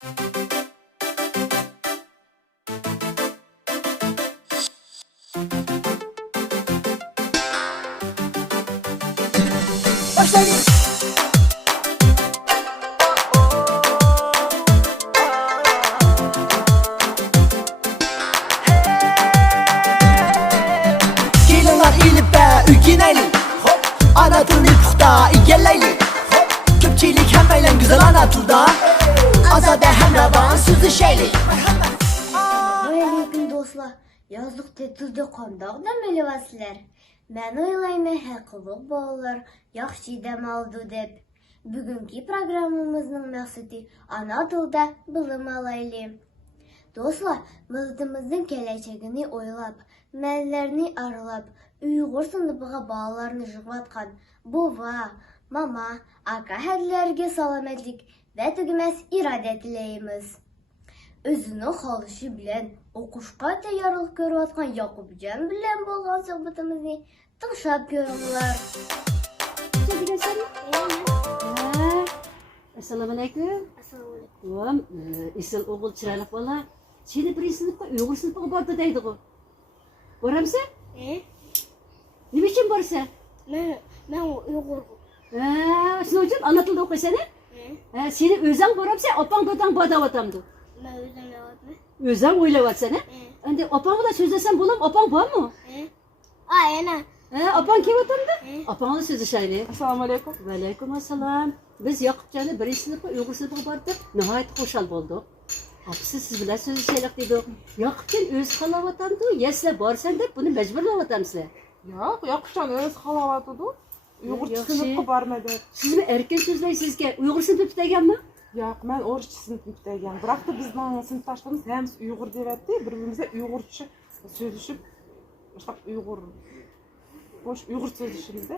Başlayın. Gelinlar ilip be ülkineyli. Hop. Ana tilini puxta igelleyli. Hop. Köpçilik hemmeyle güzel ana tilda. Azade hemravan sözü şeyli. Aleyküm dostlar. Yazlık tetizde qandaq demelibasizlar. Men o'ylayman haqliq bolalar yaxshi dam oldi deb. Bugungi programmamizning maqsadi ana tilda bilim olaylik. Dostlar, millatimizning kelajagini o'ylab, mallarni aralab, Uyg'ur sinifiga bolalarni yig'vatgan bova, mama, aka hadlarga salomatlik va tugamas iroda tilaymiz. O'zini xolishi bilan o'qishga tayyorlik ko'rayotgan Yoqubjon bilan bo'lgan suhbatimizni tinglab ko'ringlar. Assalomu alaykum. Assalomu alaykum. Isıl o'g'il chiroyli bola. Seni birinchi sinfga Uyg'ur sinfiga bordi deydi-ku. Boramsan? Nima uchun borsan? Men Uyg'ur. Shuning uchun ana tilda o'qiysan? Seni o'zing boramsan, opang dodang bodayotamdi. Men o'zim yozdim. O'zing o'ylayapsan, ha? Endi opang bilan so'zlasam bo'ladimi? Opang bormi? Ana. Opang kelyaptimi? Opang bilan so'zlashaylik. Assalomu alaykum. Va alaykum assalom. Biz Yoqubjonni birinchi sinfga Uyg'ur sinfiga bordik. Nihoyat xushal bo'ldik. Apsi siz bilan so'zlashaylik dedik. Yoqubjon o'zi xohlayotamdi, ya sizlar borsan deb buni majburlayaptamsizlar. Yo'q, Yoqubjon o'zi xohlayotdi. Uyg'urcha Yaxshi. sinfga bormadi. Sizmi erkin so'zlaysizga Uyg'ur sinfi tugaganmi? Yo'q, men o'ruscha sinfni bitagan. Biroq da bizning sinfdoshlarimiz hammasi Uyg'ur deyapti. Bir-birimizga Uyg'urcha so'zlashib, boshqa Uyg'ur so'zlashimizda.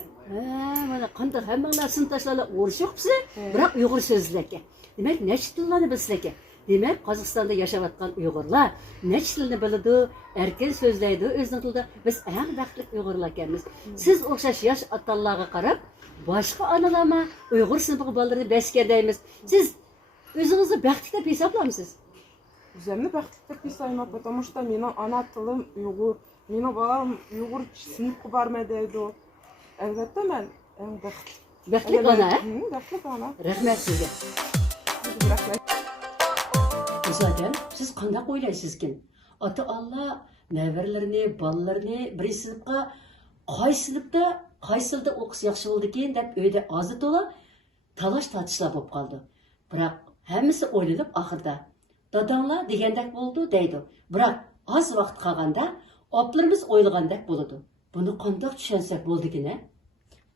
Mana qanday hammanglar sinfdoshlarlar o'ruscha o'qibsiz, biroq Uyg'ur so'zlarga. Demak, nechta tillarni bilsizlar? Demak, Qozog'istonda yashayotgan Uyg'urlar nechta tilni biladi, erkin so'zlaydi o'zining tilida. Biz eng baxtli Uyg'urlar ekanmiz. Siz o'xshash yosh otalarga qarab, boshqa onalarma Uyg'ur sinfi bolalarni besgandaymiz. Siz o'zingizni baxtli deb hisoblamisiz? O'zimni baxtli deb hisoblayman, потому что mening ona tilim Uyg'ur. Mening bolam Uyg'urcha sinfga bormadi deydi. Albatta men eng baxtli. Baxtli ona, Baxtli ona. Rahmat sizga. Rahmat. Zaten siz qanday o'ylaysizkin? Ota-ona navaralarni, bolalarini birinchi sinfga qaysi sinfda o'qish yaxshi bo'ldi-kin deb uyda ozi to'la talash tortishlar bo'lib qoldi. Biroq hammasi o'ylanib oxirida dadanglar degandek bo'ldi deydi. Biroq oz vaqt qolganda oplarimiz o'ylagandek bo'ladi. Buni qanday tushunsak bo'ldi-kin?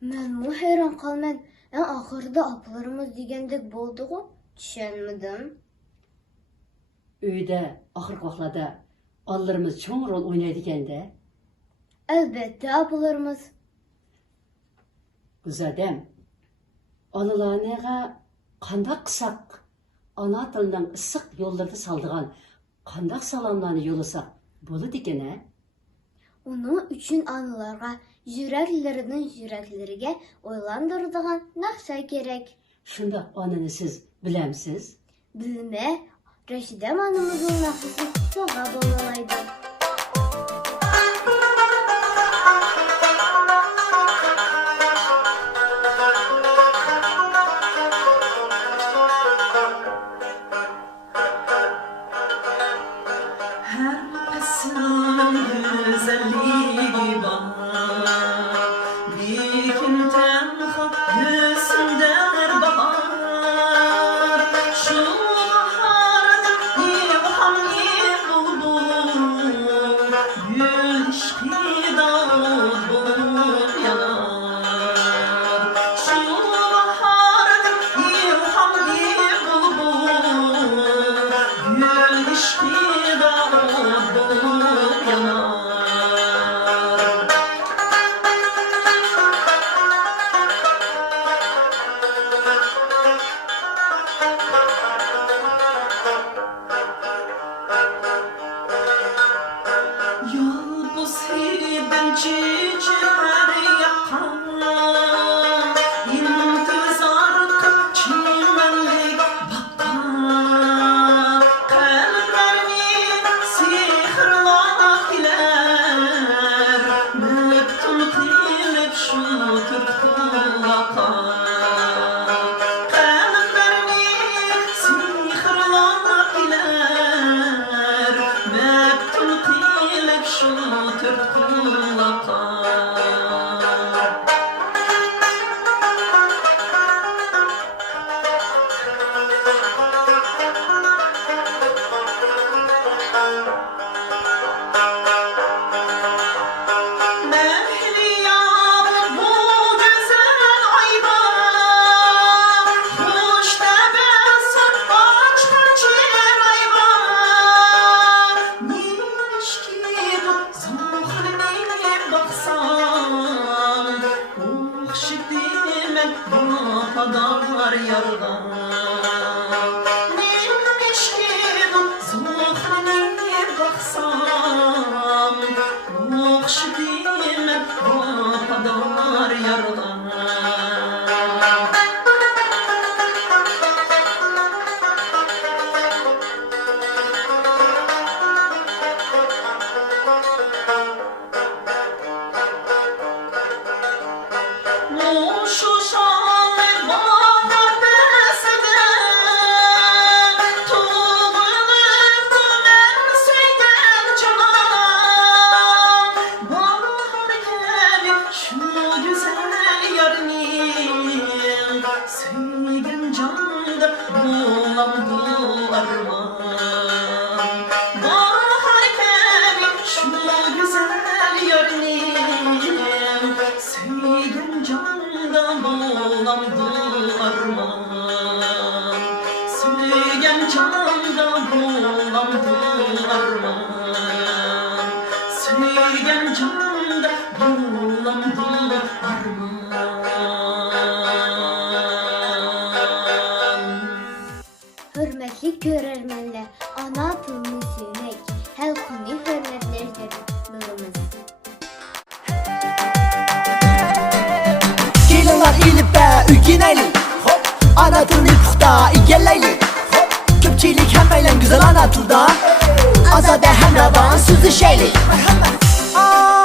Men hayron qolman. Oxirida opalarimiz degandek bo'ldi-ku, tushunmadim. Uyda oxirgi vaqtlarda onlarimiz cho'ng rol o'ynaydi ekanda. Albatta, opalarimiz. Guzadam, onalarga qanday qilsak, ona tilining issiq yo'llarida saldigan qanday salomlarni yo'llasak bo'ladi ekan? Uning uchun onalarga yuraklarining yuraklariga o'ylantiradigan naqsha kerak. Shunda onani siz bilamsiz? Bilma, Rashida onamizning naqshasi so'g'a bo'lalaydi. öyrənəylik. Hop, ana tilini puxta igələylik. Hop, köpçilik həməylə gözəl ana tilda. Azadə həmrəvan sözləşəylik. Aa